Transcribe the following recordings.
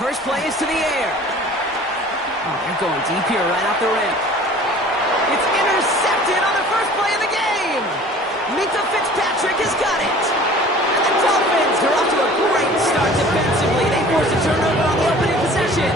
First play is to the air. Oh, they're going deep here right off the rim. It's intercepted on the first play of the game. Ncaa Fitzpatrick has got it. And the Dolphins are off to a great start defensively. They force a turnover on the opening possession.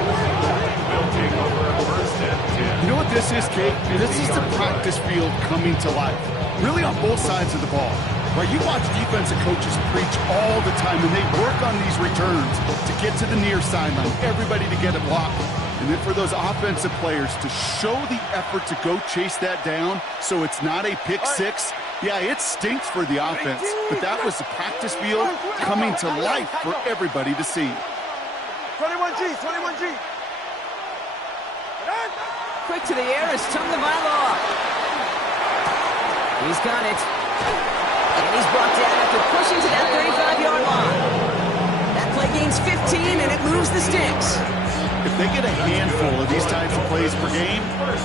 You know what this is, Kate? This is the practice field coming to life. Really on both sides of the ball. Right, you watch defensive coaches preach all the time, and they work on these returns to get to the near sideline, everybody to get it blocked. And then for those offensive players to show the effort to go chase that down so it's not a pick six. Yeah, it stinks for the offense, but that was the practice field coming to life for everybody to see. 21G, 21G. Quick to the air is Ncaa. He's got it. And he's brought down after pushing to that 35-yard line. That play gains 15, and it moves the sticks. If they get a handful of these types of plays per game,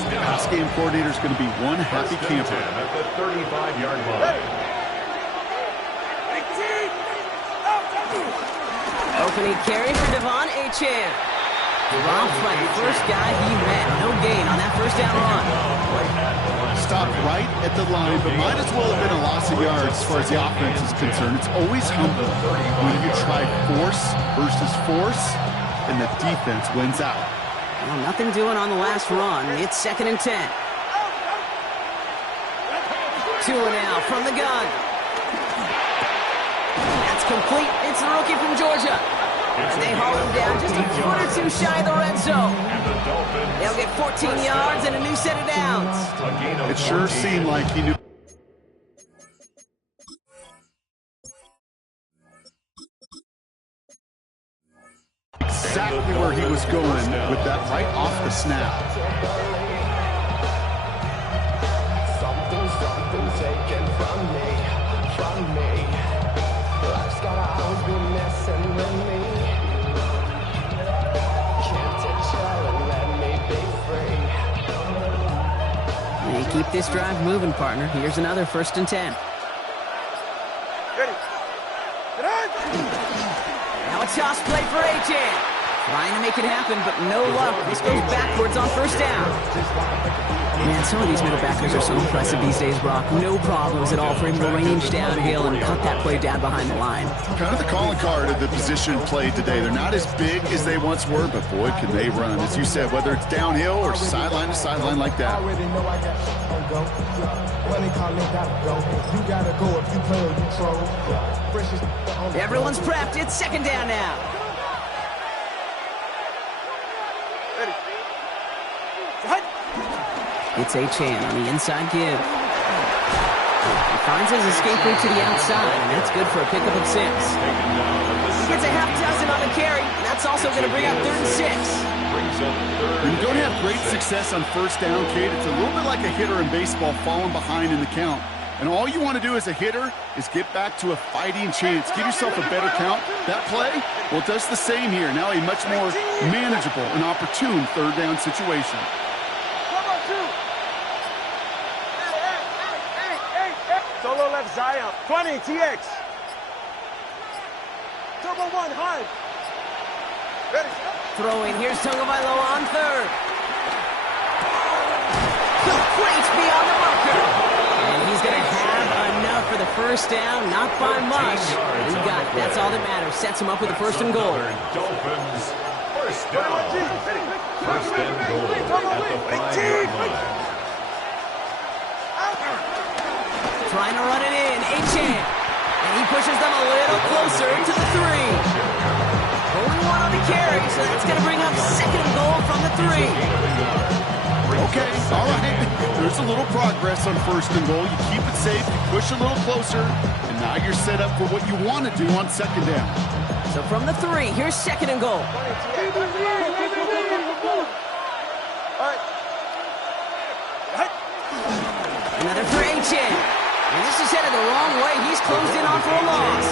the pass game coordinator is going to be one happy camper. At the 35-yard line. Opening carry for Ncaa. Dropped by the first guy he met. No gain on that first down run. Stopped right at the line, but might as well have been a loss of yards as far as the offense is concerned. It's always humbling when you try force versus force, and the defense wins out. Well, nothing doing on the last run. It's 2nd and 10. Tua now from the gun. That's complete. It's the rookie from Georgia. And they haul him down just a foot or two shy of the red zone. They'll get 14 yards and a new set of downs. It sure seemed like he knew. Exactly where he was going with that right off the snap. Something taken from me. Life's got always been messing with me. Can't take and let me be free. They keep this drive moving, partner. Here's another 1st and 10. Ready. Now a toss play for Ncaa. Trying to make it happen, but no luck. This goes backwards on 1st down. Man, some of these middle backers are so impressive these days, Brock. No problems at all for him to range downhill and cut that play down behind the line. Kind of the calling card of the position played today. They're not as big as they once were, but boy, can they run. As you said, whether it's downhill or sideline to sideline like that. Everyone's prepped. It's 2nd down now. It's Ncaa on the inside give. He finds his escape route to the outside, and that's good for a pickup of 6. He gets a half dozen on the carry, and that's also going to bring up 3rd and 6. When you don't have great success on 1st down, Kate, it's a little bit like a hitter in baseball falling behind in the count. And all you want to do as a hitter is get back to a fighting chance. Give yourself a better count. That play, well, it does the same here. Now a much more manageable and opportune 3rd down situation. Solo left Zion. 20, TX. Turbo 1, high. Ready. Throwing, here's Ncaa on 3rd. Complete beyond the marker. And he's going to have enough for the 1st down, not by much. He got it. That's all that matters. Sets him up with a 1st and goal. Dolphins, 1st down. 1st and goal at the 5-yard line. Trying to run it in, Ncaa. And he pushes them a little closer to the 3. Only 1 on the carry, so that's going to bring up 2nd and goal from the 3. Okay, all right. There's a little progress on 1st and goal. You keep it safe, you push a little closer, and now you're set up for what you want to do on 2nd down. So from the 3, here's 2nd and goal. Another for Ncaa. And this is headed the wrong way. He's closed in on for a loss.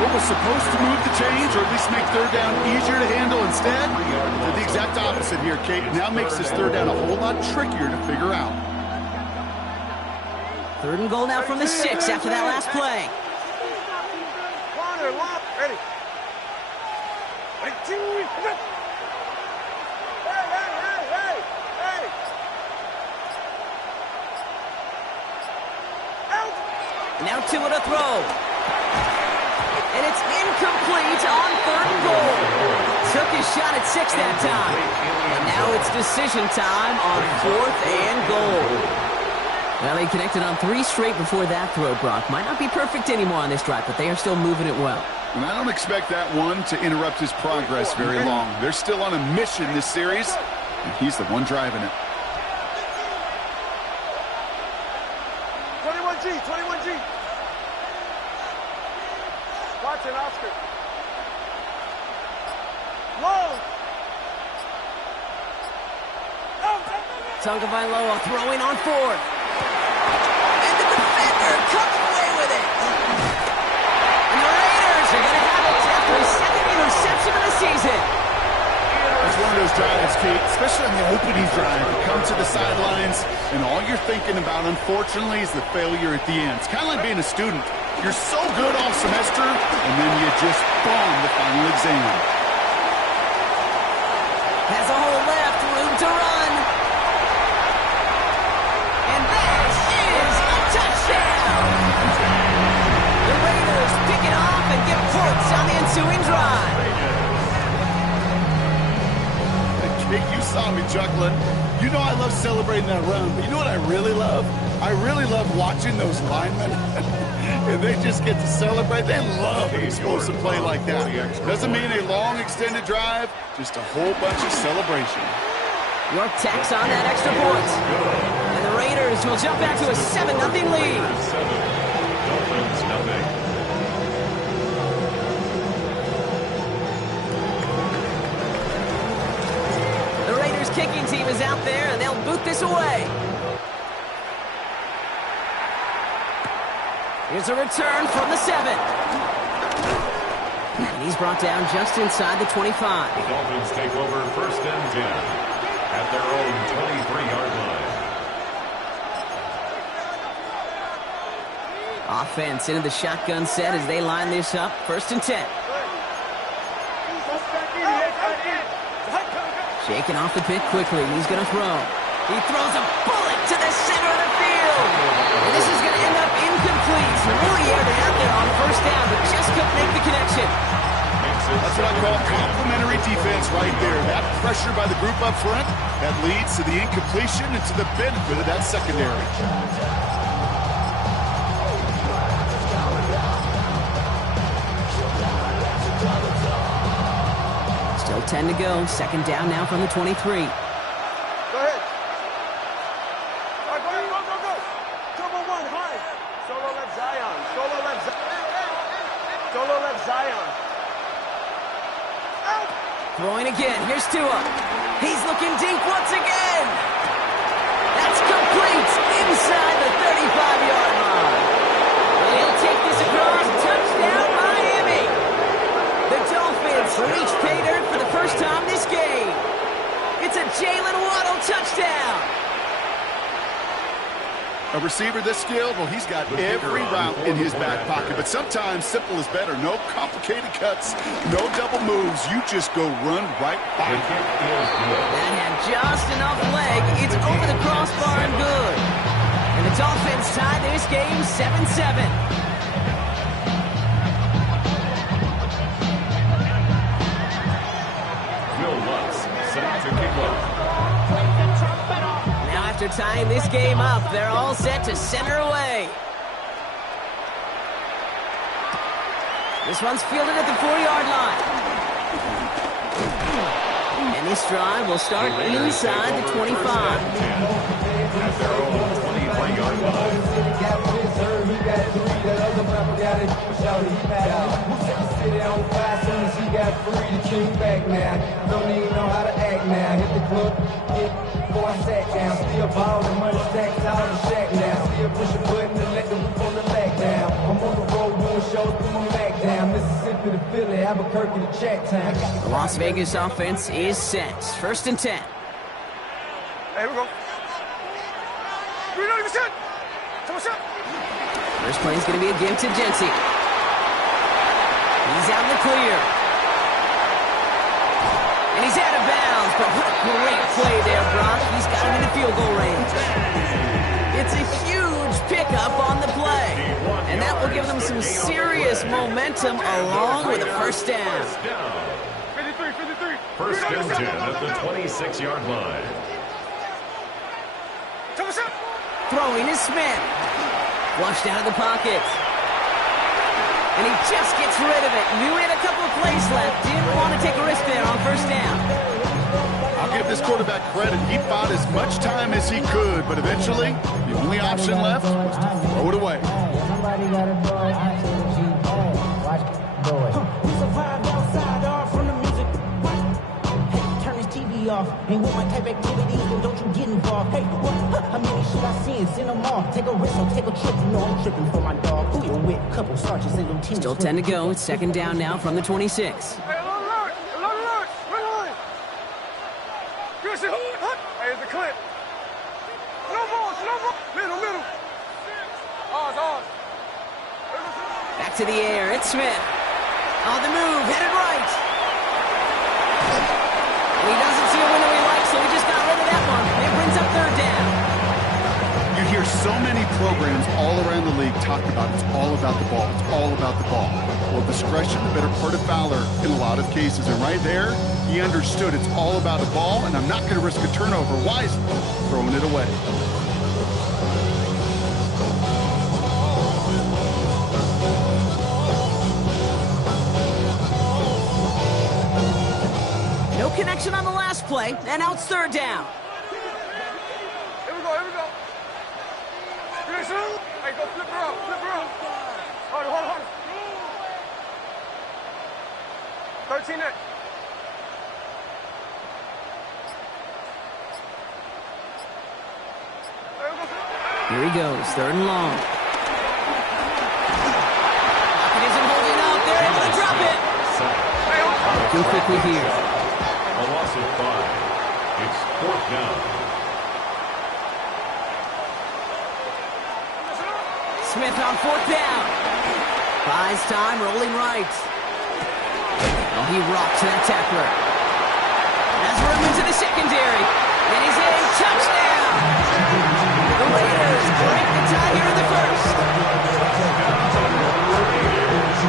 What was supposed to move the chains, or at least make 3rd down easier to handle instead, did the exact opposite here, Kate. Now makes this 3rd down a whole lot trickier to figure out. 3rd and goal now from the 6 after that last play. Ready. Now Ncaa to throw. And it's incomplete on 3rd and goal. Took his shot at 6 that time. And now it's decision time on 4th and goal. Well, they connected on 3 straight before that throw, Brock. Might not be perfect anymore on this drive, but they are still moving it well. And I don't expect that one to interrupt his progress very long. They're still on a mission this series, and he's the one driving it. 21G, 21G. Watson, Oscar. Long. Tagovailoa throwing on 4th. And the defender comes away with it. And the Raiders are going to have it after his 2nd interception of the season. It's one of those drives, Kate, especially on the opening drive. You come to the sidelines, and all you're thinking about, unfortunately, is the failure at the end. It's kind of like being a student. You're so good all semester, and then you just bomb the final exam. Has a hole left, room to run. And that is a touchdown. The Raiders pick it off and get points on the ensuing drive. You saw me juggling. You know I love celebrating that run, but you know what I really love? I really love watching those linemen. And they just get to celebrate. They love an explosive play like that. Doesn't mean a long extended drive, just a whole bunch of celebration. York tacks on that extra point. And the Raiders will jump back to a 7-0 lead. 7, Dolphins nothing. Kicking team is out there, and they'll boot this away. Here's a return from the 7. And he's brought down just inside the 25. The Dolphins take over 1st and 10 at their own 23-yard line. Offense into the shotgun set as they line this up. 1st and 10. Shaking off the pick quickly. He's going to throw. He throws a bullet to the center of the field. And this is going to end up incomplete. Really aired it out there on 1st down, but just couldn't make the connection. That's what I call complimentary defense right there. That pressure by the group up front, that leads to the incompletion and to the benefit of that secondary. Still 10 to go. 2nd down now from the 23. Go ahead. All right, go. Double 1, high. Solo left Zion. Solo left Zion. Out. Throwing again. Here's Tua. He's looking deep once again. That's complete inside the 35-yard line. He'll take this across. Touchdown, Miami. The Dolphins reach pay dirt for the first time this game. It's a Jalen Waddle touchdown. A receiver this skilled, well, he's got every route in his back pocket. But sometimes simple is better. No complicated cuts, no double moves. You just go run right by him. That had just enough leg. It's over the crossbar and good. And the Dolphins tie this game 7-7. Now after tying this game up, they're all set to center away. This one's fielded at the 4-yard line. And this drive will start inside the 25. At their own 23-yard line. Don't even know how to act now. Hit the club, before I sat down. Still ballin', money stacks out the shack now. Still push a button and let the roof on the back down. I'm on the road doing shows, put my back down. Mississippi to Philly, Albuquerque to Chat Town. The Las Vegas offense is set. 1st and 10. Here we go. 390%. First play is going to be a give to Ncaa. He's out in the clear. And he's out of bounds, but what a great play there, Brock. He's got him in the field goal range. It's a huge pickup on the play. And that will give them some serious momentum along with a first down. 53. First and 10 at the 26-yard line. Throwing is Smith. Flushed out of the pocket. And he just gets rid of it. Knew he had a couple of plays left. Didn't want to take a risk there on first down. I'll give this quarterback credit. He fought as much time as he could, but eventually, the only option left was to throw it away. Somebody got a boy. Watch boy. We survived outside off from the music. Hey, turn this TV off. Ain't with my type activities, so don't you get involved. Hey, what? How many should I see and send them off? Take a risk or take a trip. You know I'm tripping for my dog. Who you with? Couple sergeants and them teams. Still 10 to go. It's second down now from the 26. Hey, alert! Hey, it's the clip. Slow ball. Middle. Ours. Back to the air. It's Smith. On the move. Headed right. And he doesn't see a window he likes, so he just got rid of that one. It brings up third down. You hear so many programs all around the league talk about it's all about the ball. It's all about the ball. Well, discretion, the better part of valor in a lot of cases. And right there, he understood it's all about a ball, and I'm not going to risk a turnover wisely, throwing it away. No connection on the last play, and now it's third down. Here we go. Hey, go flip her up. Hold it. 13 net. Here he goes, third and long. Pocket isn't holding up. They're able to drop it. Looking quickly here. A loss of 5. It's fourth down. Smith on fourth down. Buys time, rolling right. Oh, he rocks that tackler. Has room into the secondary. And he's in. Touchdown! The Raiders break the tie here in the first.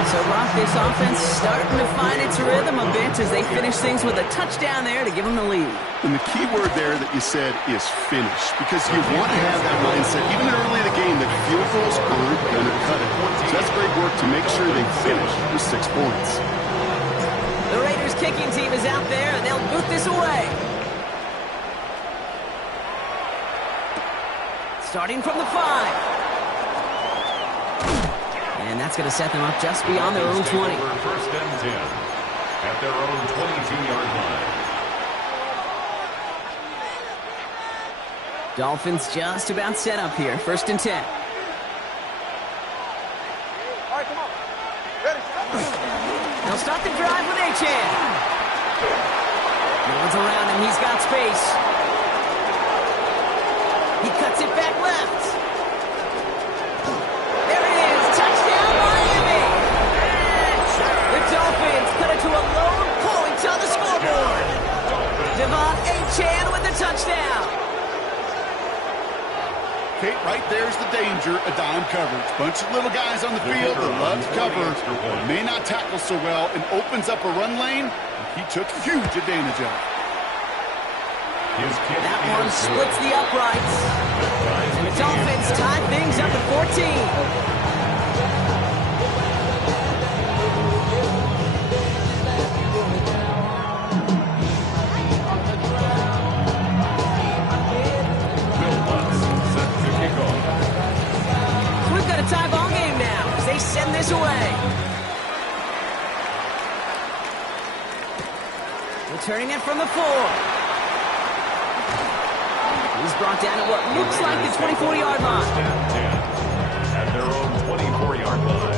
So, Brock, this offense starting to find its rhythm a bit as they finish things with a touchdown there to give them the lead. And the key word there that you said is finish, because you want to have that mindset, even early in the game, that field goals aren't going to cut it. So that's great work to make sure they finish with 6 points. The Raiders kicking team is out there, and they'll boot this away. Starting from the 5. And that's going to set them up just beyond their own 20. First and 10 at their own 22-yard line. Dolphins just about set up here. First and 10. All right, come on. Ready? They'll start the drive with Ncaa. No one's around him. He's got space. He cuts it back left. There it is. Touchdown, Miami. The Dolphins cut it to a lone point on the scoreboard. Ncaa with the touchdown. Kate, right there's the danger of dime coverage. Bunch of little guys on the field that love to cover, but may not tackle so well, and opens up a run lane. He took huge advantage of it. That one splits the uprights. And the Dolphins tie things up at 14. Tie ball game now as they send this away. Returning it from the 4. He's brought down at what looks like the 24-yard line. At their own 24-yard line.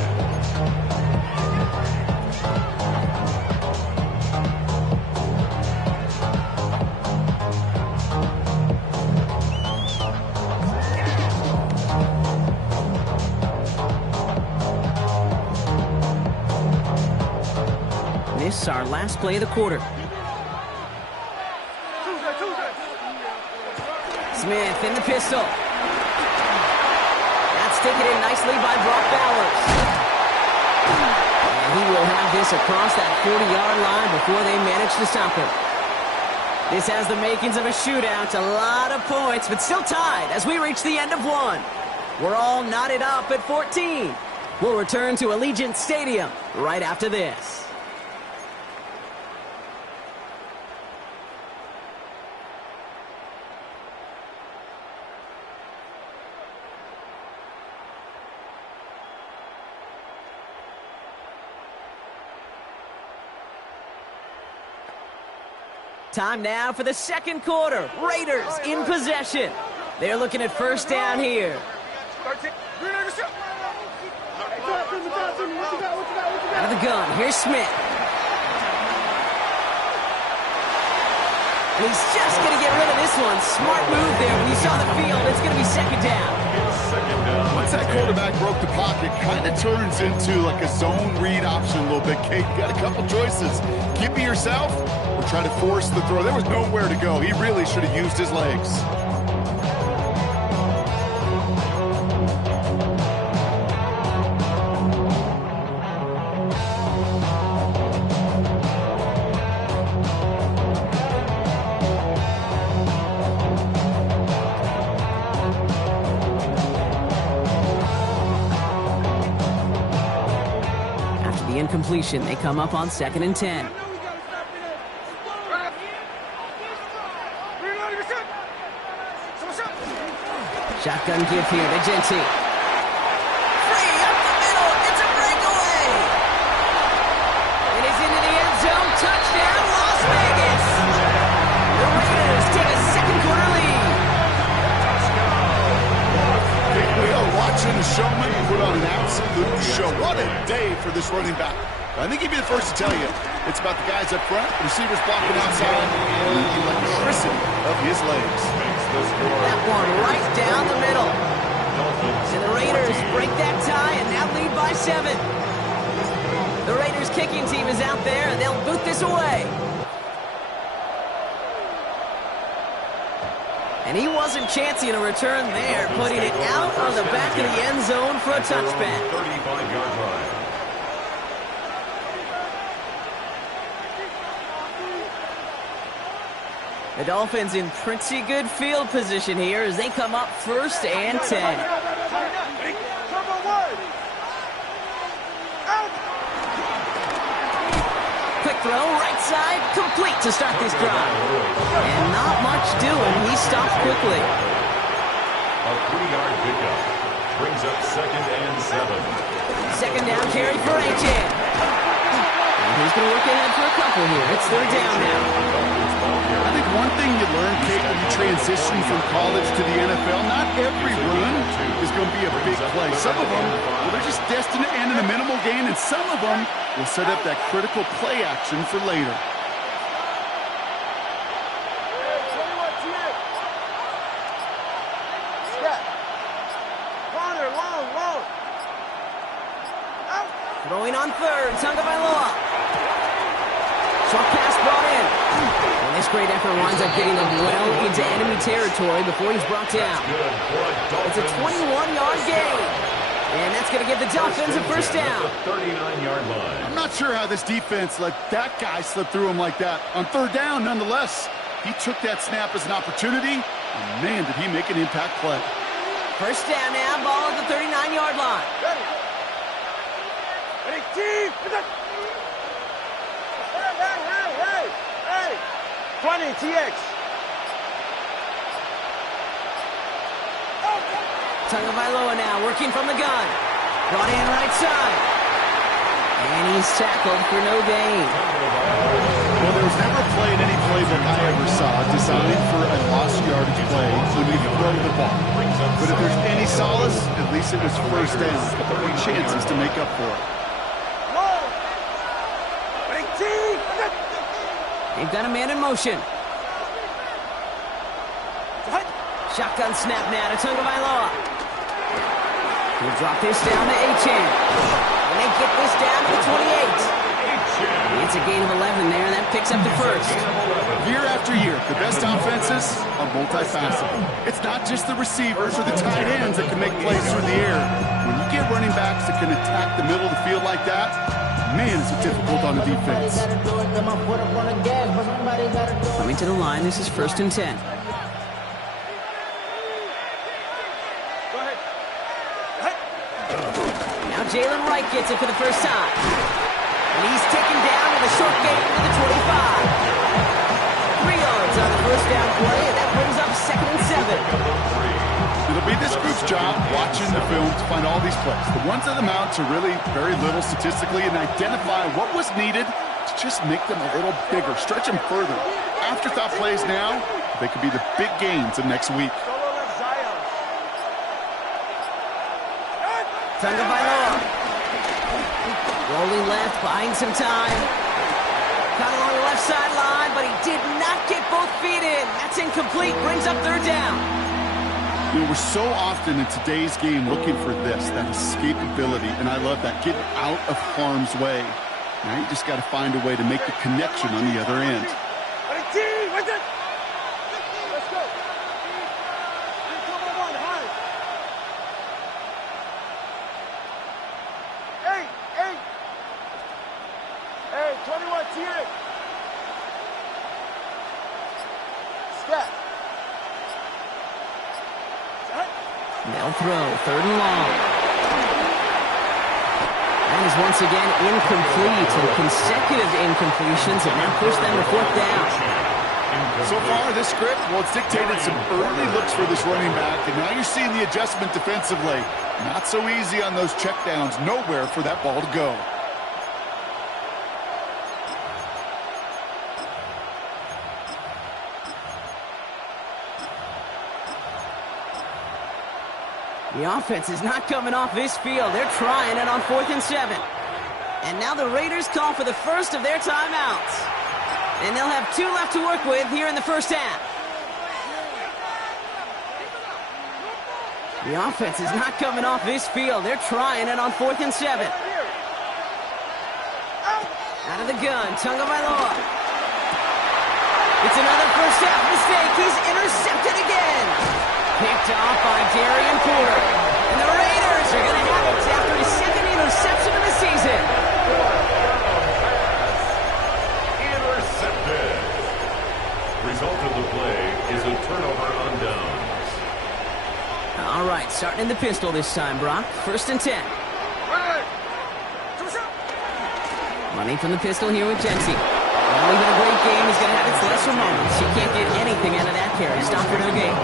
us our last play of the quarter. Smith in the pistol. That's taken in nicely by Brock Bowers. And he will have this across that 40-yard line before they manage to stop him. This has the makings of a shootout. A lot of points, but still tied as we reach the end of one. We're all knotted up at 14. We'll return to Allegiant Stadium right after this. Time now for the second quarter. Raiders in possession. They're looking at first down here. Out of the gun, here's Smith. And he's just going to get rid of this one. Smart move there when you saw the field. It's going to be second down. Once that quarterback broke the pocket, kind of turns into like a zone read option a little bit. Kate, you got a couple choices. Keep it yourself or try to force the throw. There was nowhere to go. He really should have used his legs. Incompletion. They come up on 2nd and 10. Shotgun give here to Ncaa. Free up the middle. It's a breakaway. It is into the end zone. Touchdown, Las Vegas. The Raiders take a second quarter lead. We are watching the showman put on an absolute show. What a day for this running back. I think he'd be the first to tell you it's about the guys up front, receivers blocking outside, and the electricity of his legs. That one right down the middle. And the Raiders break that tie and now lead by 7. The Raiders kicking team is out there and they'll boot this away. And he wasn't chancing a return there, putting it out on the back of the end zone for a touchback. 35-yard line. The Dolphins in pretty good field position here as they come up 1st and 10. Quick throw, right side, complete to start this drive. And not much doing. He stopped quickly. A 3-yard pickup brings up 2nd and 7. Second down carry for Ncaa. And he's going to look ahead for a couple here. It's 3rd down now. I think one thing you learn, Kate, when you transition from college to the NFL, not every run is going to be a big play. Some of them, well, they're just destined to end in a minimal gain, and some of them will set up that critical play action for later. Throwing on 3rd, Tagovailoa. Short pass brought in. And this great effort winds up getting them well into enemy territory before he's brought down. It's a 21-yard gain. And that's going to give the Dolphins a first down. 39-yard line. I'm not sure how this defense let that guy slip through him like that. On 3rd down, nonetheless, he took that snap as an opportunity, and man, did he make an impact play. First down now, ball at the 39-yard line. Hey, team! Hey! 20, TX. Tagovailoa now working from the gun. Brought in right side. And he's tackled for no gain. Well, there was never a play in any playbook I ever saw designed for a lost yardage play when you throw the ball. But if there's any solace, at least it was first down. More chances to make up for it. They've got a man in motion. Shotgun snap now to Tagovailoa. He'll drop this down to Ncaa. And they get this down to the 28. It's a gain of 11 there, and that picks up the first. Year after year, the best offenses are multifaceted. It's not just the receivers or the tight ends that can make plays through the air. When you get running backs that can attack the middle of the field like that, man, is it difficult on the defense. Coming to the line, this is 1st and 10. Now Jalen Wright gets it for the first time. And he's taken down with a short gain to the 25. 3 yards on the first down play, and that brings up 2nd and 7. It'll be this group's job watching the film to find all these plays. The ones that amount to really very little statistically and identify what was needed to just make them a little bigger, stretch them further. Afterthought plays now, they could be the big gains of next week. Tagovailoa. Rolling left, buying some time. Caught along the left sideline, but he did not get both feet in. That's incomplete, brings up 3rd down. You know, we're so often in today's game looking for this, that escapability, and I love that, getting out of harm's way. Now you just got to find a way to make the connection on the other end. Let's go. 21, T8. Step. They'll throw, 3rd and long. That is once again incomplete, and consecutive incompletions have now pushed them to 4th down. So far, this script, well, it's dictated some early looks for this running back, and now you're seeing the adjustment defensively. Not so easy on those checkdowns, nowhere for that ball to go. The offense is not coming off this field. They're trying it on 4th and 7. And now the Raiders call for the first of their timeouts. And they'll have 2 left to work with here in the first half. The offense is not coming off this field. They're trying it on 4th and 7. Out of the gun, Tagovailoa. It's another first half mistake. He's intercepted again. Picked off by Darian Porter. And the Raiders are going to have it after his 2nd interception of the season. Intercepted. Result of the play is a turnover on downs. All right, starting in the pistol this time, Brock. 1st and 10. Running from the pistol here with Ncaa. While even a great game, he's going to have its lesser moments. You can't get anything out of that carry. Stop for no gain.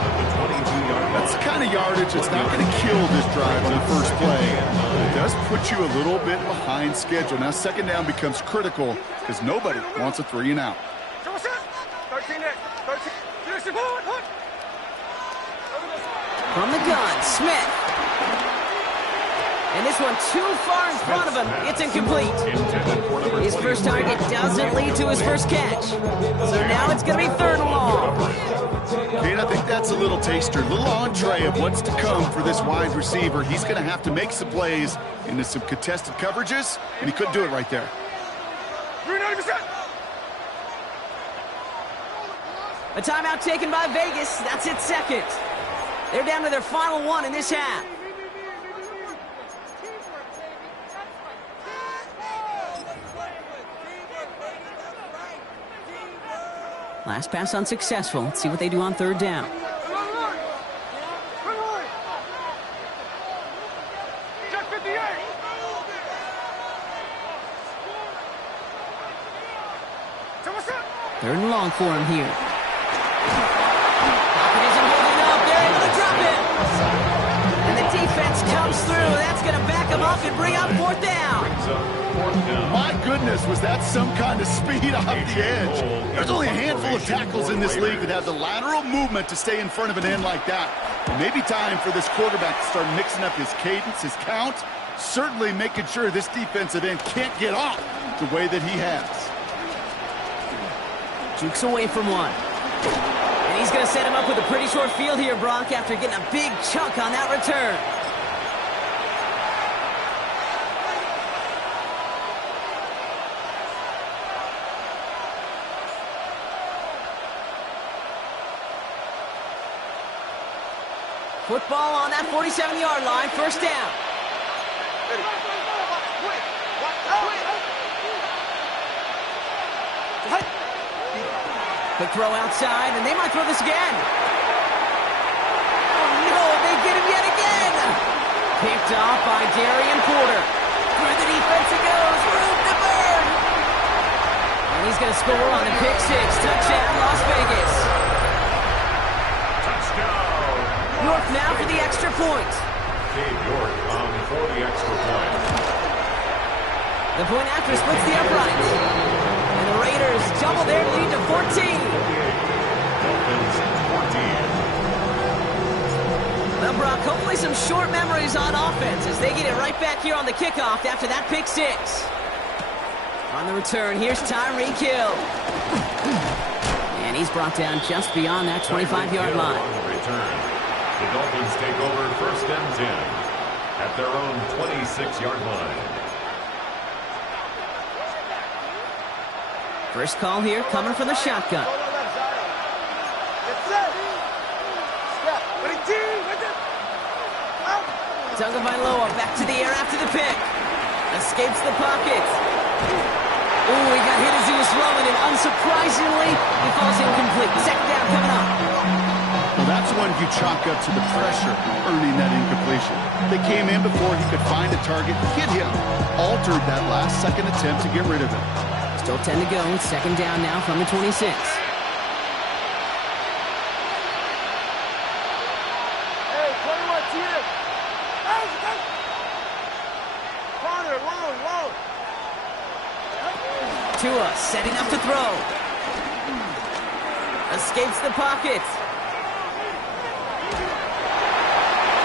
That's the kind of yardage that's not going to kill this drive on the first play. It does put you a little bit behind schedule. Now 2nd down becomes critical because nobody wants a 3 and out. From the gun, Smith. And this one too far in front of him. It's incomplete. His first target doesn't lead to his first catch. So now it's going to be 3rd and long. Kate, I think that's a little taster, a little entree of what's to come for this wide receiver. He's going to have to make some plays into some contested coverages, and he couldn't do it right there. 90%. A timeout taken by Vegas. That's its 2nd. They're down to their final 1 in this half. Last pass unsuccessful. Let's see what they do on 3rd down. Check 58. 3rd and long for him here. Pocket isn't holding up. They're able to drop it. And the defense comes through. That's going to back him up and bring up 4th down. My goodness, was that some kind of speed off the edge? There's only a handful of tackles in this league that have the lateral movement to stay in front of an end like that. Maybe time for this quarterback to start mixing up his cadence, his count, certainly making sure this defensive end can't get off the way that he has. Jukes away from one. And he's going to set him up with a pretty short field here, Brock, after getting a big chunk on that return. Football on that 47-yard line, first down. Quick throw outside, and they might throw this again. Oh, no, they get him yet again. Picked off by Darian Porter. Through the defense it goes, room to burn. And he's going to score on the pick six. Touchdown, Las Vegas. Touchdown. York now for the extra point. Cade York for the extra point. The point after splits the uprights. And the Raiders double their lead to 14. Dolphins 14. Well, Brock, hopefully some short memories on offense as they get it right back here on the kickoff after that pick six. On the return, here's Tyreek Hill. And he's brought down just beyond that 25-yard line. On the return, the Dolphins take over first and 10 at their own 26-yard line. First call here coming from the shotgun. Tagovailoa back to the air after the pick. Escapes the pocket. Ooh, he got hit as he was throwing, and unsurprisingly, he falls incomplete. Second down coming up. Well, that's one you chalk up to the pressure earning that incompletion. They came in before he could find a target, hit him, altered that last second attempt to get rid of him. Still 10 to go. Second down now from the 26. Hey, Cody, what's here? Corner, long. Tua setting up to throw. Escapes the pocket.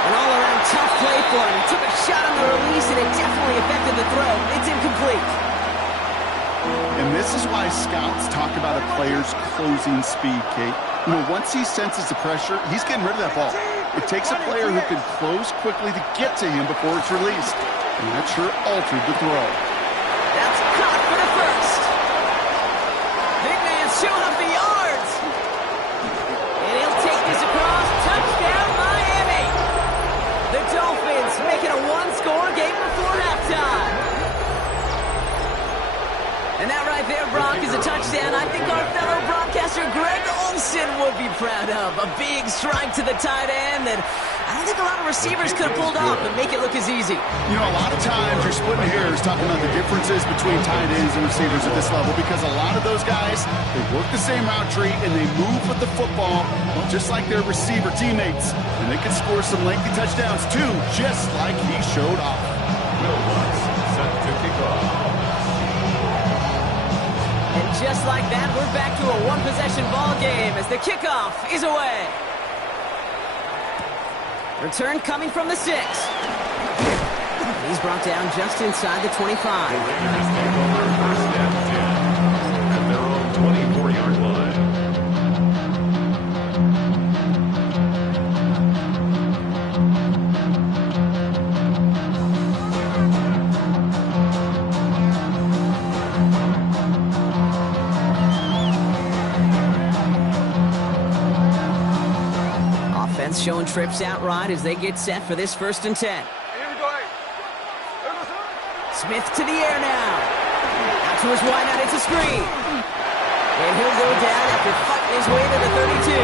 An all-around tough play for him. He took a shot on the release, and it definitely affected the throw. It's incomplete. And this is why scouts talk about a player's closing speed, Kate. You know, once he senses the pressure, he's getting rid of that ball. It takes a player who can close quickly to get to him before it's released. And that sure altered the throw. That's caught for the first. Big man showing up the yards. And he'll take this across. Touchdown, Miami. The Dolphins making a one-score game before halftime. And that right there, Brock, is a touchdown I think our fellow broadcaster Greg Olsen would be proud of. A big strike to the tight end that I don't think a lot of receivers could have pulled off and make it look as easy. You know, a lot of times you're splitting hairs talking about the differences between tight ends and receivers at this level because a lot of those guys, they work the same route tree and they move with the football just like their receiver teammates. And they can score some lengthy touchdowns too, just like he showed off. Will Lutz set to kick off. And just like that, we're back to a one-possession ball game as the kickoff is away. Return coming from the 6. He's brought down just inside the 25. The Raiders take over first and 10 at their own 24-yard line. Showing trips out right as they get set for this first and 10. Here we go. Smith to the air now. Out to his wide out, it's a screen. And he'll go down after fighting his way to the 32.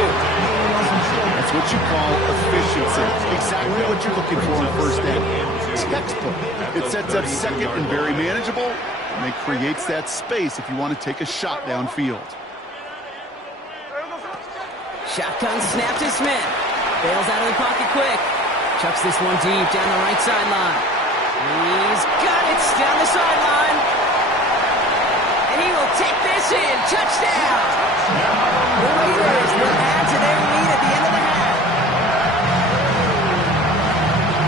That's what you call efficiency. Exactly what you're looking for in first down. Textbook. It sets up second and very manageable, and it creates that space if you want to take a shot downfield. Shotgun snap to Smith. Bails out of the pocket quick. Chucks this one deep down the right sideline. He's got it down the sideline. And he will take this in. Touchdown! The Raiders will add to their lead at the end of the half.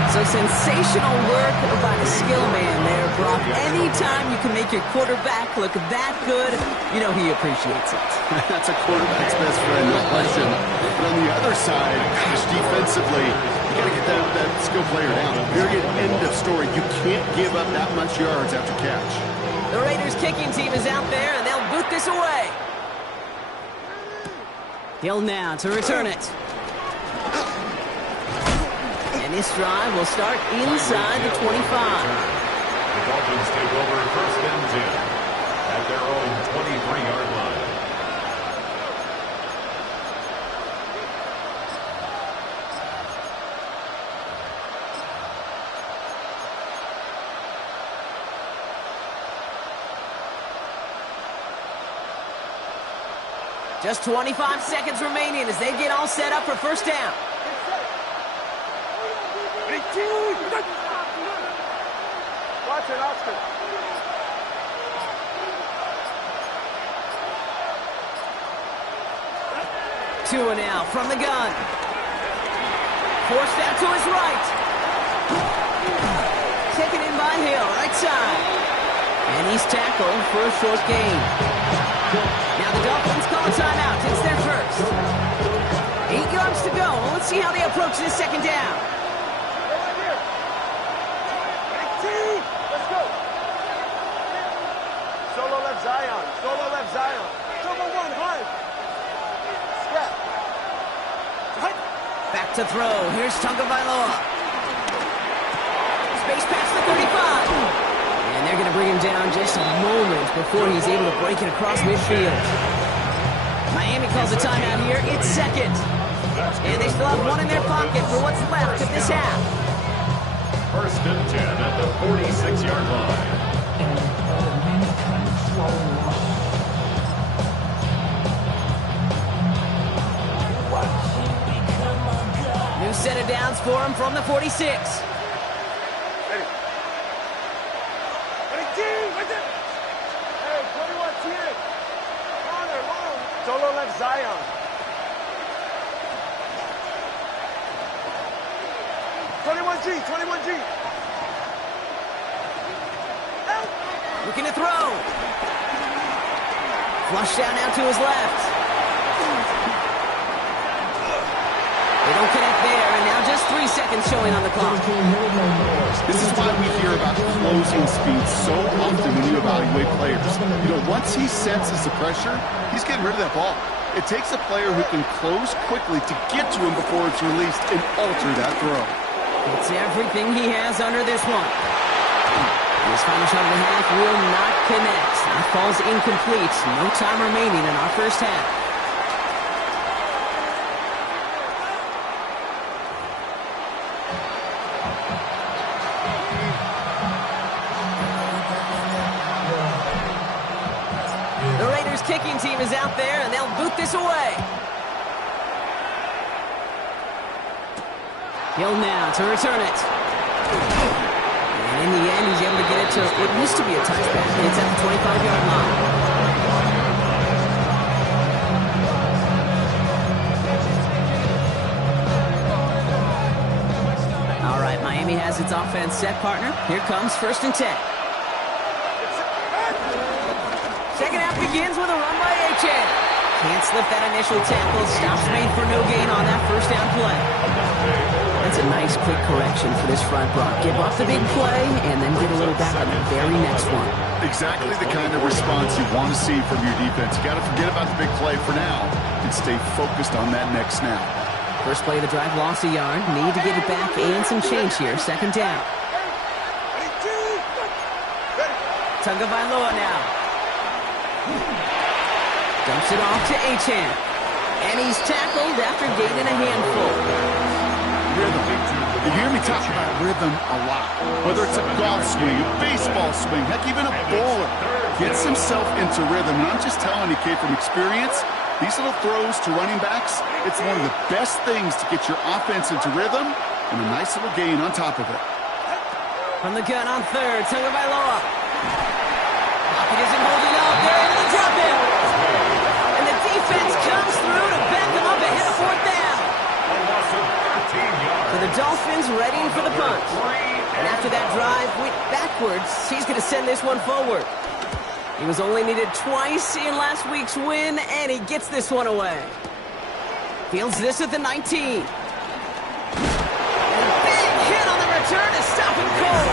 So sensational work by the skill man there, Brock. Anytime you can make your quarterback look that good, you know he appreciates it. That's a quarterback's best friend, no question. But on the other side, gosh, defensively, you got to get that skill player down. Period. End of story. You can't give up that much yards after catch. The Raiders kicking team is out there, and they'll boot this away. Hill now to return it. This drive will start inside the 25. The Dolphins take over first and 10 at their own 23-yard line. Just 25 seconds remaining as they get all set up for first down. Watch it, Oscar. Tua now from the gun. Forced out to his right. Taken in by Hill, right side. And he's tackled for a short gain. Now the Dolphins call a timeout. It's their first. 8 yards to go. Let's see how they approach this second down. Let's go. Solo left Zion. Solo left Zion. Double one, high. Scrap. Back to throw. Here's Tagovailoa. Space past the 35. And they're going to bring him down just a moment before he's able to break it across midfield. Miami calls a timeout here. It's second. And they still have one in their pocket for what's left of this half. First and 10 at the 46-yard line. New set of downs for him from the 46. Ready. Ready, team. Right there. Hey, 21 team. Corner, long. Solo left Zion. 21G. Out. Looking to throw. Flush down now to his left. They don't connect there, and now just 3 seconds showing on the clock. This is why we hear about closing speed so often when you evaluate players. You know, once he senses the pressure, he's getting rid of that ball. It takes a player who can close quickly to get to him before it's released and alter that throw. It's everything he has under this one. This final shot of the half will not connect. That falls incomplete. No time remaining in our first half. The Raiders kicking team is out there, and they'll boot this away. Hill now to return it. And in the end, he's able to get it to what used to be a touchback. It's at the 25-yard line. All right, Miami has its offense set, partner. Here comes first and 10. Second half begins with a run by Ncaa. Can't slip that initial tackle. Stops made for no gain on that first down play. That's a nice quick correction for this front block. Give up the big play and then get a little back on the very next one. Exactly the kind of response you want to see from your defense. You got to forget about the big play for now and stay focused on that next snap. First play of the drive, lost a yard. Need to get it back and some change here. Second down. Tagovailoa now. Dumps it off to Ncaa. And he's tackled after gaining a handful. Rhythm. You hear me talk about rhythm a lot. Whether it's a golf swing, a baseball swing, heck, even a bowler gets himself into rhythm. And I'm just telling you, kid, from experience, these little throws to running backs, it's one of the best things to get your offense into rhythm and a nice little gain on top of it. From the gun on third, Tagovailoa. Pocket isn't holding up. They're into the drop in. And the defense comes through to back them up ahead of fourth down. So the Dolphins readying for the punt. And after that drive went backwards, he's going to send this one forward. He was only needed twice in last week's win, and he gets this one away. Fields this at the 19. And a big hit on the return to stop him cold.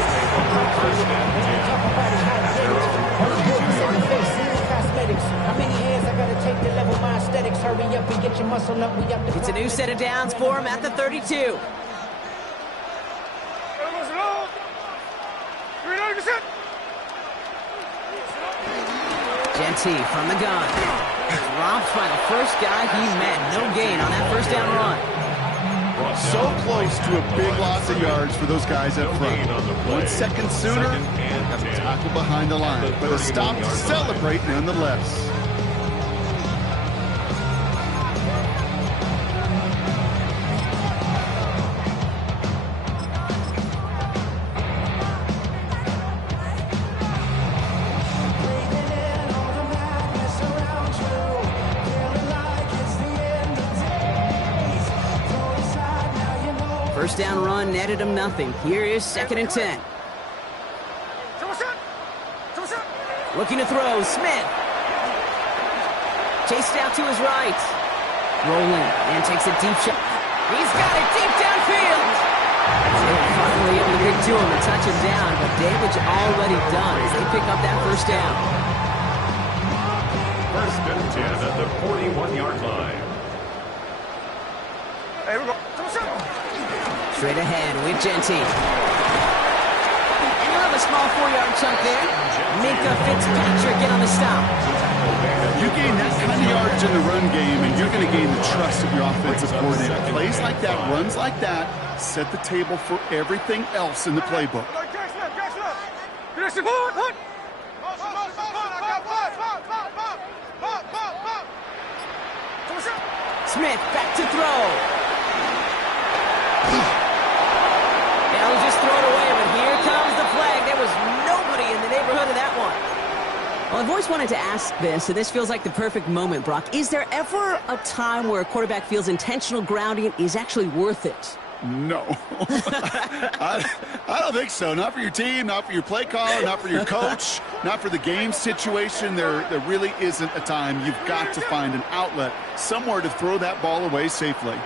It's a new set of downs for him at the 32. Ncaa from the gun. Dropped by the first guy he met. No gain on that first down run. So close to a big loss of yards for those guys up front. 1 second sooner, got a tackle behind the line, but a stop to celebrate nonetheless. First down run netted him nothing. Here is 2nd and 10. Looking to throw, Smith. Chased out to his right. Rolling, and takes a deep shot. He's got it deep downfield. They were finally able to get to him and touch him down, but damage already done as they pick up that first down. First and 10 at the 41-yard line. Hey, we go. Straight ahead with Ncaa. And you'll have a small 4-yard chunk there. Ncaa Fitzpatrick in on the stop. You gain that kind of yardage in the run game, and you're going to gain the trust of your offensive coordinator. Plays like that, runs like that, set the table for everything else in the playbook. Smith back to throw. They'll just throw it away, but here comes the flag. There was nobody in the neighborhood of that one. Well, I've always wanted to ask this, and this feels like the perfect moment, Brock. Is there ever a time where a quarterback feels intentional grounding is actually worth it? No. I don't think so. Not for your team, not for your play caller, not for your coach, not for the game situation. There really isn't a time. You've got to find an outlet, somewhere to throw that ball away safely.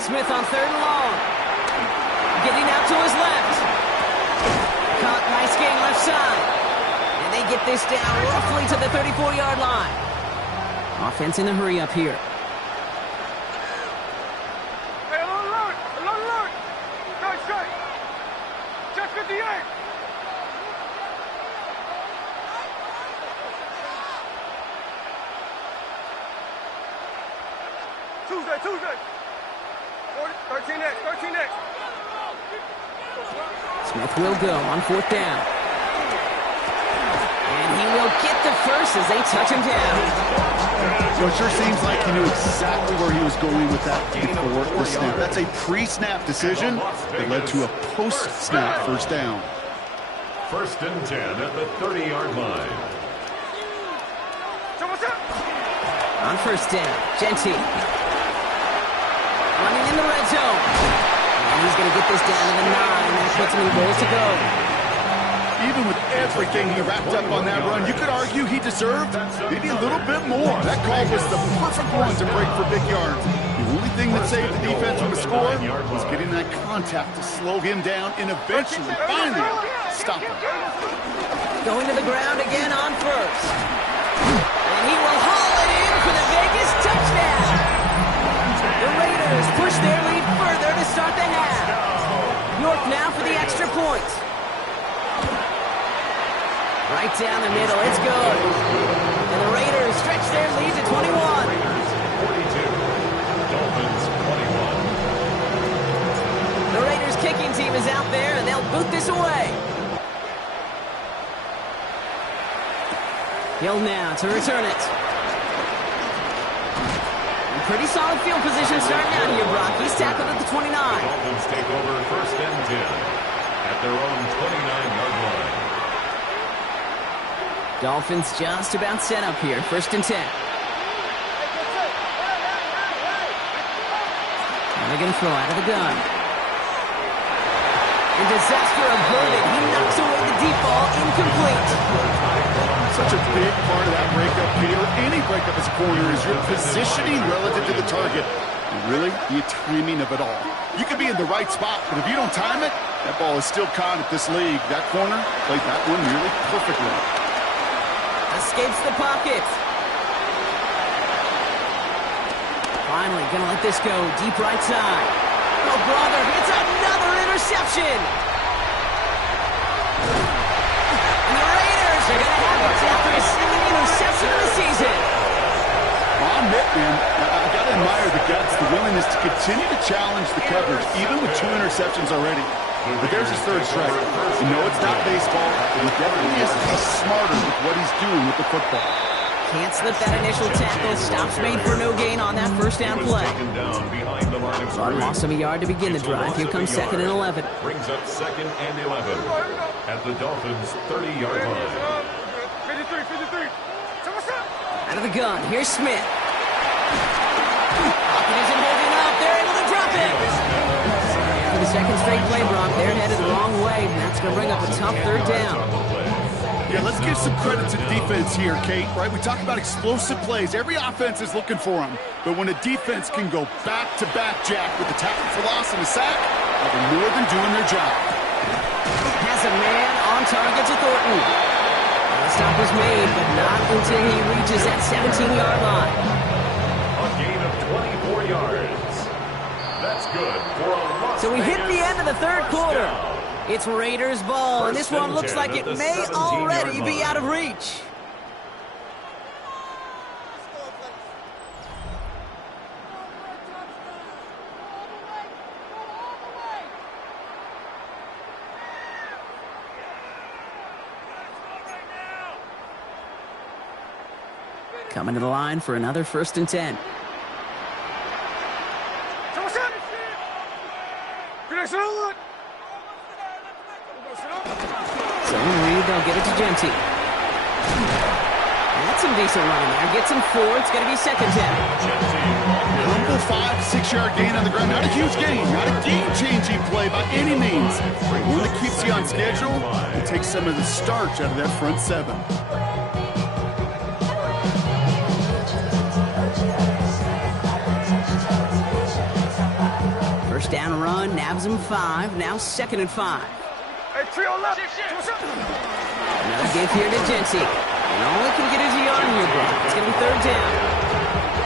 Smith on 3rd and long. Getting out to his left. Caught, nice gain left side. And they get this down roughly to the 34-yard line. Offense in a hurry up here. Hey, alert! Alert! Straight! Check 58! Tuesday! 13 next. Smith will go on 4th down. And he will get the first as they touch him down. So it sure seems like he knew exactly where he was going with that before the snap. That's a pre-snap decision that led to a post-snap first down. First and 10 at the 30-yard line. On 1st down, Ncaa. Running in the red zone. And he's going to get this down to the 9. That puts him in goals to go. Even with everything he wrapped up on that run, you could argue he deserved maybe a little bit more. That call was the perfect one to break for big yards. The only thing that saved the defense from a score was getting that contact to slow him down and eventually, finally, stop him. Going to the ground again on 1st. And he will haul it in for the Vegas touchdown. The Raiders push their lead further to start the half. York now for the extra point. Right down the middle, it's good. And the Raiders stretch their lead to 21. Raiders 42, Dolphins 21. The Raiders kicking team is out there, and they'll boot this away. Hill now to return it. Pretty solid field position starting out here, Brock. He's tackled at the 29. Dolphins take over 1st and 10 at their own 29-yard line. Dolphins just about set up here. 1st and 10. And they're going to throw out of the gun. And disaster averted. He knocks away the deep ball, incomplete. Such a big part of that breakup, Peter. Any breakup as a corner is your positioning relative to the target. And really, the timing of it all. You can be in the right spot, but if you don't time it, that ball is still caught at this league. That corner played that one nearly perfectly. Escapes the pocket. Finally, gonna let this go deep right side. Oh, brother, it's another interception. And the Raiders are going to have it after his second interception of the season. Well, I'll admit, man, I got to admire the guts, the willingness to continue to challenge the coverage, even with 2 interceptions already. But there's his third strike. You know it's not baseball, but he definitely has to be smarter with what he's doing with the football. Can't slip that initial tackle. Stops made for no gain on that first down play. Run loss of a yard to begin the drive. Here comes 2nd and 11. Brings up 2nd and 11 at the Dolphins' 30-yard line. 53. Out of the gun, here's Smith. Pocket isn't holding up. They're able to drop it. For the second straight play, Brock, they're headed the wrong way. That's going to bring up a tough third down. Yeah, let's give some credit to the defense here, Kate, right? We talk about explosive plays. Every offense is looking for them. But when a defense can go back-to-back, Jack, with a tackle for loss and a sack, they're more than doing their job. Has a man on target to Thornton. The stop was made, but not until he reaches that 17-yard line. A gain of 24 yards. That's good for a loss. So we hit the end of the third quarter. It's Raiders ball, and this one looks like it may already be out of reach. Coming to the line for another 1st and 10. So Reed, they'll get it to Genty. That's some decent running there. Gets him 4. It's going to be 2nd down. Humble 5-6-yard gain on the ground. Not a huge gain. Not a game-changing play by any means. One that keeps you on schedule and takes some of the starch out of that front 7. First down run, nabs him 5. Now 2nd and 5. Hey, trio left. Another give here to Genty. And all he can get is a yard here, bro. It's going to be 3rd down.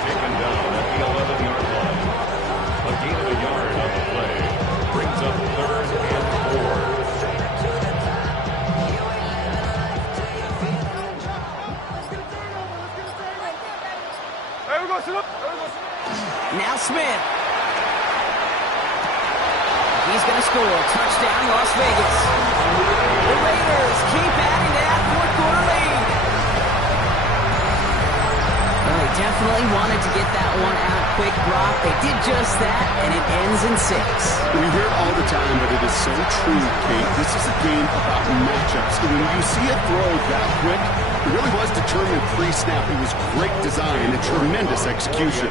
Taken down at the 11-yard line. A gain of a yard on the play. Brings up 3rd and 4. Hey, we're going to sit up. Now Smith. He's going to score. Touchdown, Las Vegas. The Raiders keep adding to that 4th quarter lead. Well, they definitely wanted to get that one out quick, Brock. They did just that, and it ends in 6. We hear it all the time, but it is so true, Kate. This is a game about matchups. When you see a throw that quick, it really was determined pre-snap. It was great design and tremendous execution.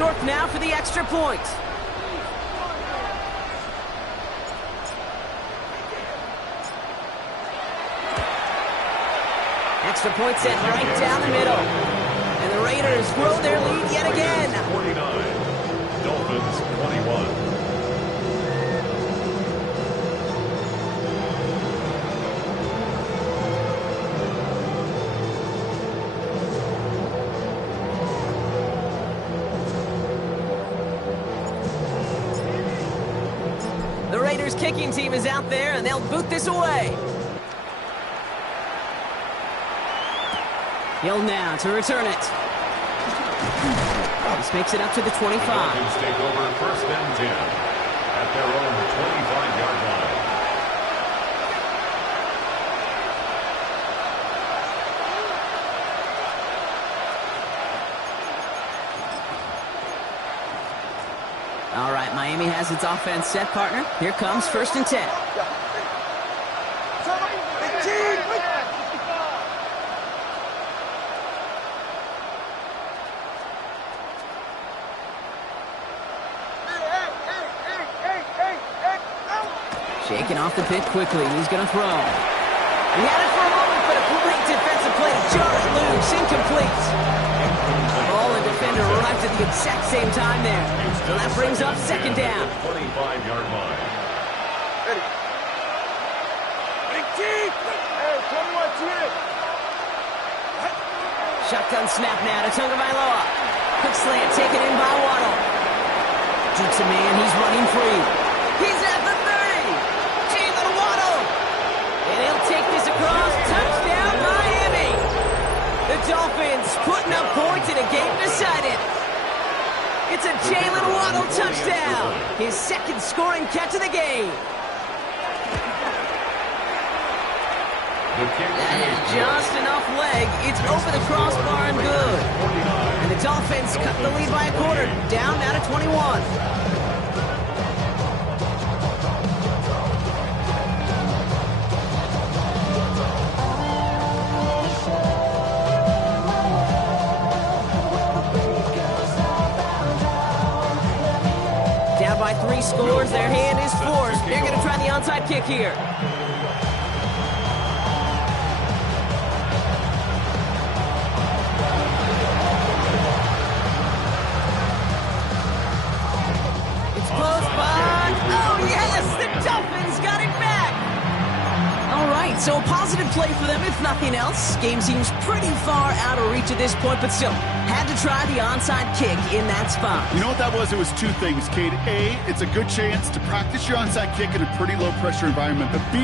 York now for the extra point. Extra point set right down the middle. And the Raiders grow their lead yet again. 49. Dolphins 21. The Raiders kicking team is out there, and they'll boot this away. Hill now to return it. This makes it up to the 25. Dolphins take over 1st and 10 at their own 25-yard line. All right, Miami has its offense set, partner. Here comes 1st and 10. Shaking off the pick quickly. He's going to throw. He had it for a moment, but a great defensive play to jar it loose. Incomplete. The ball and defender arrived at the exact same time there. So that brings up 2nd down. 25-yard line. Shotgun snap now to Tagovailoa. Quick slant taken in by Waddle. 2 a man. He's running free. He's at the 30. Jalen Waddle. And he'll take this across. Touchdown, Miami. The Dolphins putting up points in a game decided. It's a Jalen Waddle touchdown. His second scoring catch of the game. That is just enough leg. It's over the crossbar and good. And the Dolphins cut the lead by a quarter. Down now to 21. Down by 3 scores. Their hand is forced. They're going to try the onside kick here. So a positive play for them, if nothing else. Game seems pretty far out of reach at this point, but still, had to try the onside kick in that spot. You know what that was? It was 2 things, Cade. A, it's a good chance to practice your onside kick in a pretty low-pressure environment. But B,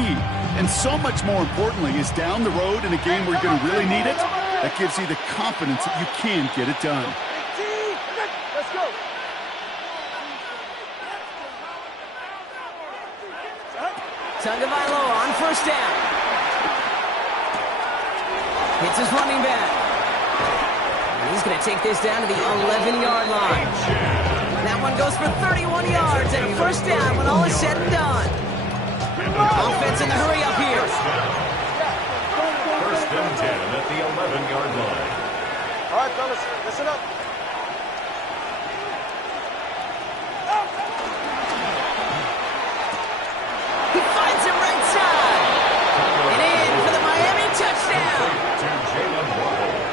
and so much more importantly, is down the road in a game where you're going to really need it. That gives you the confidence that you can get it done. Let's go. Tagovailoa on first down. Hits his running back. And he's going to take this down to the 11-yard line. That one goes for 31 yards and a first down when all is said and done. Offense in the hurry up here. First and 10 at the 11-yard line. All right, fellas, listen up. He finds him right side. And in for the Miami touchdown.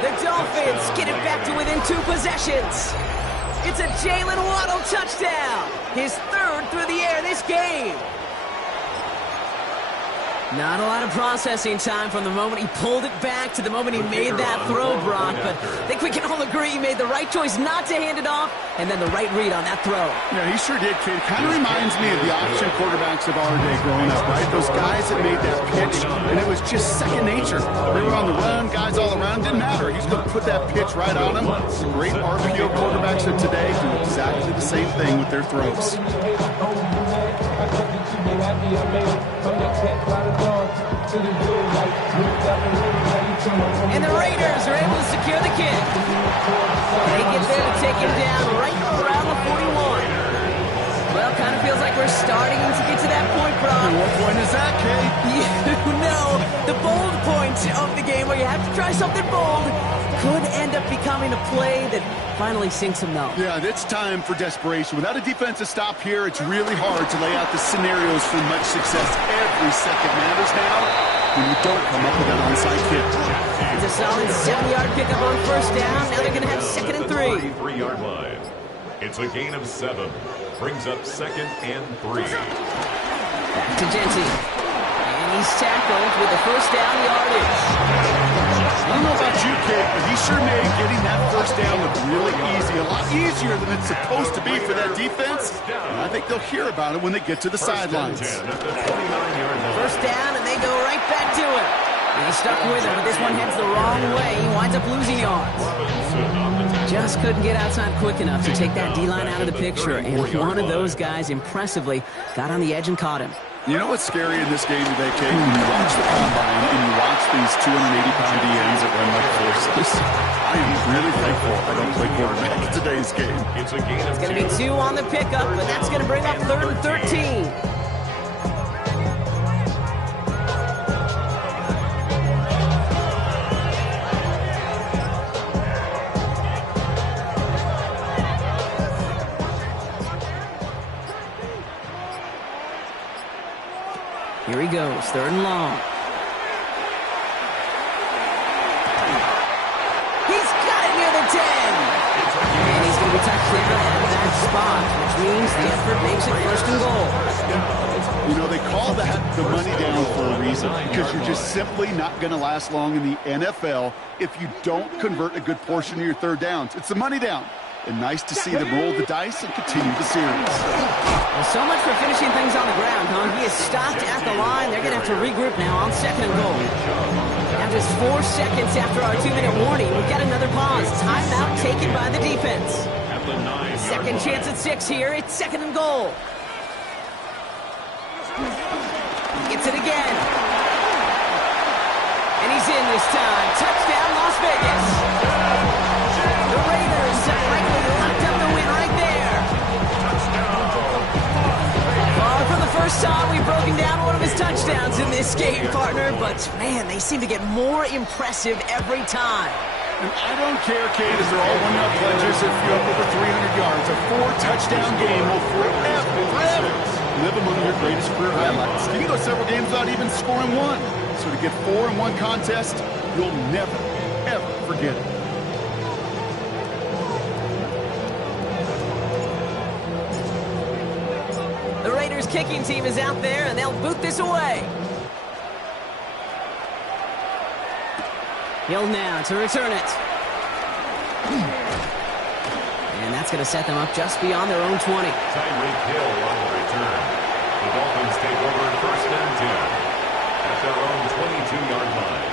The Dolphins get it back to within 2 possessions. It's a Jalen Waddle touchdown. His 3rd through the air this game. Not a lot of processing time from the moment he pulled it back to the moment he made that throw, Brock. But I think we can all agree he made the right choice not to hand it off, and then the right read on that throw. Yeah, he sure did, kid. Kind of reminds me of the option quarterbacks of our day growing up, right? Those guys that made that pitch, and it was just second nature. They were on the run, guys all around. Didn't matter. He's going to put that pitch right on him. The great RPO quarterbacks of today do exactly the same thing with their throws. And the Raiders are able to secure the kick. They get there to take him down right around the 41. Well, kind of feels like we're starting to get to that point, Brock. And what point is that, Kate? You know, the bold point of the game where you have to try something bold could end up becoming a play that finally sinks him, though. Yeah, it's time for desperation. Without a defensive stop here, it's really hard to lay out the scenarios for much success. Every second matters now when you don't come up with that onside kick. It's a solid 7-yard pickup on first down. Now they're going to have 2nd and 3. 3-yard line. It's a gain of 7. Brings up 2nd and 3. Back to Ncaa. And he's tackled with the first down yardage. I don't know about you, Kate, but he sure made getting that first down look really easy. A lot easier than it's supposed to be for that defense. And I think they'll hear about it when they get to the sidelines. First down, and they go right back to it. And he's stuck with it, but this one heads the wrong way. He winds up losing yards. Just couldn't get outside quick enough to take that D-line out of the picture. And one of those guys impressively got on the edge and caught him. You know what's scary in this game today, Kate? When you watch the combine and you watch these 280-pound DNs that run like horses, I am really thankful I don't play quarterback in today's game. It's a gain of 2. It's going to be 2 on the pickup, but that's going to bring up 3rd and 13. Here he goes, 3rd and long. He's got it near the 10. And he's going to be touched down at that spot, which means the effort makes it 1st and goal. You know, they call that the money down for a reason, because you're just simply not going to last long in the NFL if you don't convert a good portion of your 3rd downs. It's the money down. and nice to see them roll the dice and continue the series. Well, so much for finishing things on the ground, huh? He is stopped at the line. They're going to have to regroup now on 2nd and goal. Now just 4 seconds after our 2-minute warning, we've got another pause. Timeout taken by the defense. Second chance at 6 here. It's 2nd and goal. Gets it again. And he's in this time. Touchdown, Las Vegas. The Raiders have likely locked up the win right there. Well, for the first time, we've broken down one of his touchdowns in this game, partner. But, man, they seem to get more impressive every time. And I don't care, Kate, as they're all 1-0 pledges if you're up over 300 yards. A 4-touchdown game will forever live among your greatest career highlights. You can go several games without even scoring one. So to get 4 in one contest, you'll never, ever forget it. The Raiders kicking team is out there, and they'll boot this away. Hill now to return it. And that's going to set them up just beyond their own 20. Tyreek Hill on the return. The Dolphins take over 1st and 10 at their own 22-yard line.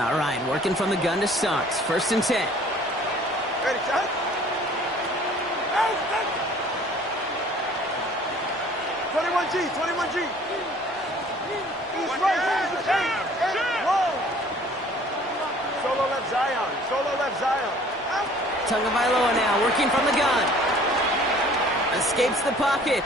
All right, working from the gun to start. 1st and 10. Ready, shot. 21G, 21G. East right, wrong. Solo left Zion, solo left Zion. Tagovailoa now working from the gun. Escapes the pocket.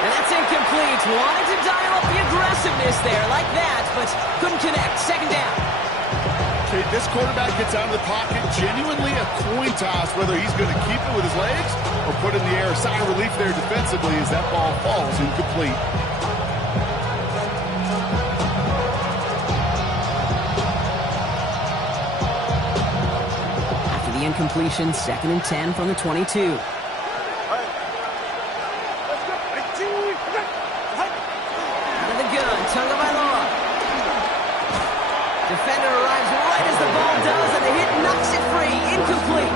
And that's incomplete. Wanted to dial up the aggressiveness there like that, but couldn't connect. 2nd down. Okay, this quarterback gets out of the pocket, genuinely a coin toss whether he's going to keep it with his legs or put it in the air. A sigh of relief there defensively as that ball falls incomplete. After the incompletion, 2nd and 10 from the 22. Out of the gun, Tagovailoa. Defender arrives right as the ball does, and the hit knocks it free. Incomplete.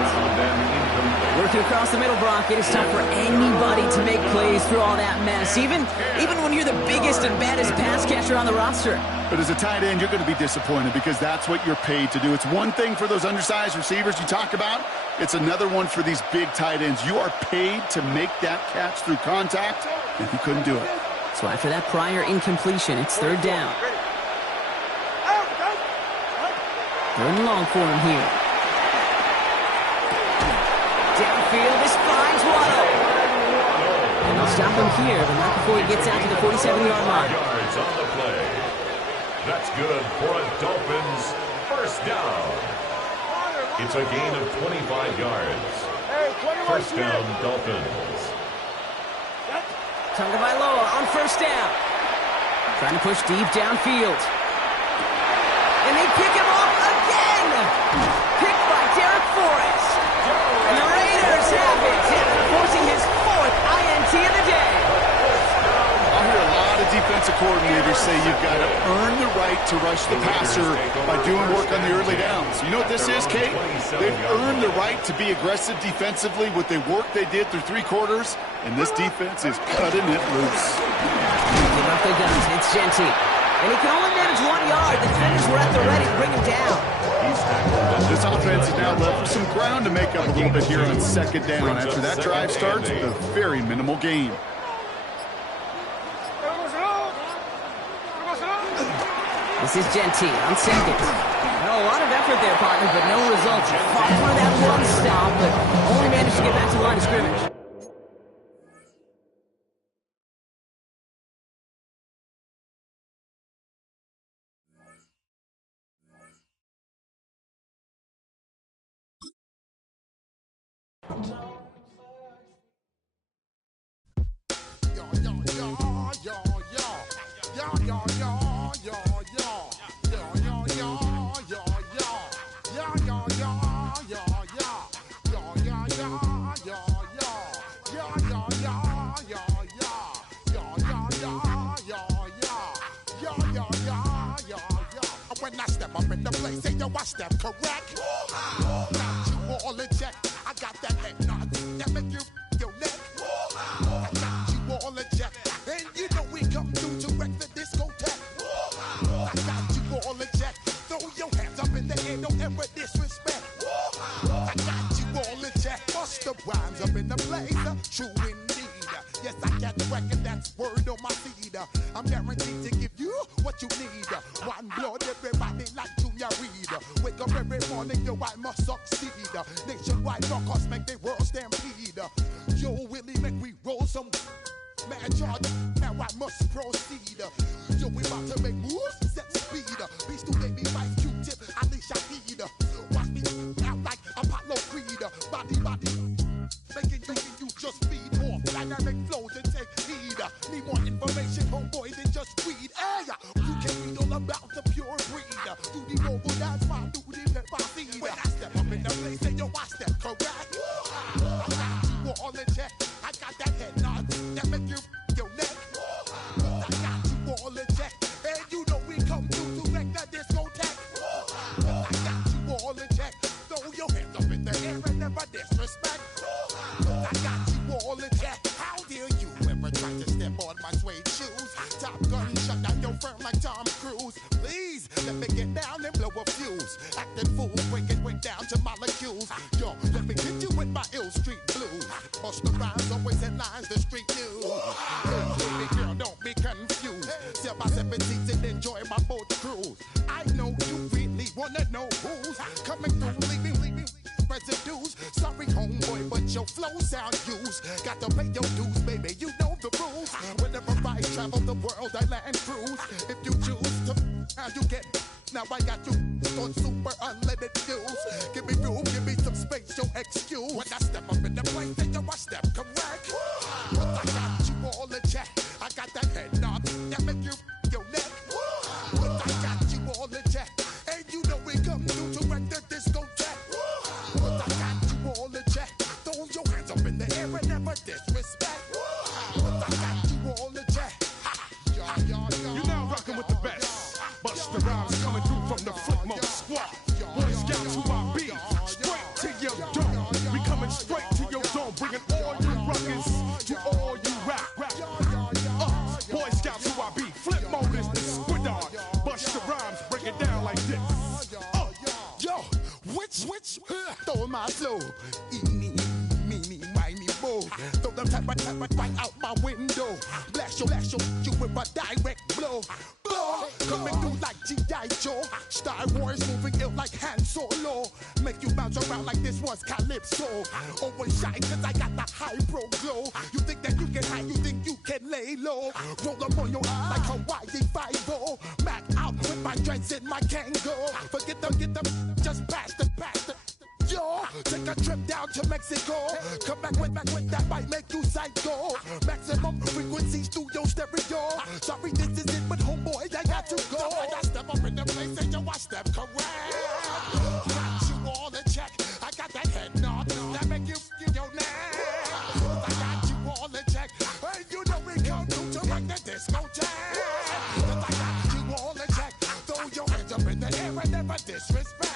Working across the middle, Brock, it is tough for anybody to make plays through all that mess, even when you're the biggest and baddest pass catcher on the roster. But as a tight end, you're going to be disappointed because that's what you're paid to do. It's one thing for those undersized receivers you talk about. It's another one for these big tight ends. You are paid to make that catch through contact, and he couldn't do it. So after that prior incompletion, it's 3rd down. 3rd and long for him here. Downfield, this finds Waddle. And they'll stop him here, but not before he gets out to the 47-yard line. Yards on the play. That's good for a Dolphins 1st down. It's a gain of 25 yards. 1st down, Dolphins. Tagovailoa on 1st down. Trying to push deep downfield. And they pick him off again. Picked by Derek Forrest. And the Raiders have it, forcing his 4th INT of the day. I hear a lot of defensive coordinators say you've got to earn the right to rush the passer by doing work on the early downs. You know what this is, Kate? They've earned the right to be aggressive defensively with the work they did through 3 quarters, and this defense is cutting it loose. Give up the guns. It's Ncaa. And he can only manage 1 yard. The defenders were at the ready to bring him down. This offense is now left with some ground to make up a little bit here on 2nd down after that drive starts with a very minimal gain. This is Ncaa on 2nd. Well, a lot of effort there, partner, but no results. Fought for that one stop, but only managed to get back to the line of scrimmage. in the place, and yo, I step correct. Got you all in check. I got that head nod that make you your neck. I got you all in check, and you know we come through to wreck the discotheque. I got you all in check. Throw your hands up in the air, don't ever disrespect. I got you all in check. Bust the rhymes up in the place, true indeed. Yes, I got the record, that's word on my feed. I'm guaranteed to give you what you need. One blood, everybody like Junior Reed. Wake up every morning, yo, I must succeed. Nationwide rockers make the world stampede. Yo, Willie, make we roll some man charge. Now I must proceed. Yo, we about to make moves, set speed. Beast to baby, Vice Q-tip, Alicia Heed. Watch me out like Apollo Creed. Body, making you just feed off dynamic flows and take heed. Need more information, homeboy, than just read. Hey, you can read all about the pure breed. Do the mobile dance, man, do the pepper seed. When I step up in the place, and yo, I step correct. I got you all in check. I got that head nod that make you your neck. I got you all in check, and you know we come through to wreck the discotheque. I got you all in check. Throw your hands up in the air and never disrespect. I got you all in check. How dare you ever try to step on my suede shoes? Top Gun shut down your firm like Tom Cruise. Please let me get down and blow a fuse. Acting fool, break it way down to molecules. Yo, let me hit you with my ill street blues. Bust the rhymes, always headlines the street news. Baby girl, don't be confused. Sell my 7 seats and enjoy my boat cruise. I know you really wanna know who's coming through, leaving residues. Sorry, homeboy, but your flow sound used. Got to pay your dues, baby, you know the rules. Whenever I travel the world, I land cruise. If you choose to, how you get. Now I got you on super unlimited views. Give me room, give me some space, your excuse. When I step up in the place, then yo, I step correct. But I got you all in check. I got that head nod that make you your neck. But I got you all in check, and you know we come through to wreck the discotheque. But I got you all in check. Throw your hands up in the air and never disrespect. But I got you all in check. You're now rocking with the best. Bust the rhymes coming through from the Flip Mode Squad. Boy Scouts who I be, straight to your dome. We coming straight to your dome, bringing all you rockers to all you rap. Boy Scouts who I be, Flip Mode is the squid dog. Bust the rhymes, break it down like this. Yo, which, throw my flow. Eeny, meeny, miny, mo. Throw them type right out my window. Blast you with a direct blow. Coming through like G.I. Joe. Star Wars moving ill like Han Solo. Make you bounce around like this was Calypso. Always shine cause I got the high pro glow. You think that you can hide, you think you can lay low. Roll up on your eye like Hawaii 5-0. Mac out with my dreads in my Kango. Forget them, just pass the. Yo, take a trip down to Mexico. Come back with that might make you psycho. Maximum frequency studio stereo. Sorry, this is it, but homeboy, I got to go. When I step up in the place, and yo, I step correct. Got you all in check. I got that head nod that make you feel your neck. I got you all in check. And you know we come through to wreck the discotheque. I got you all in check. Throw your hands up in the air and never disrespect.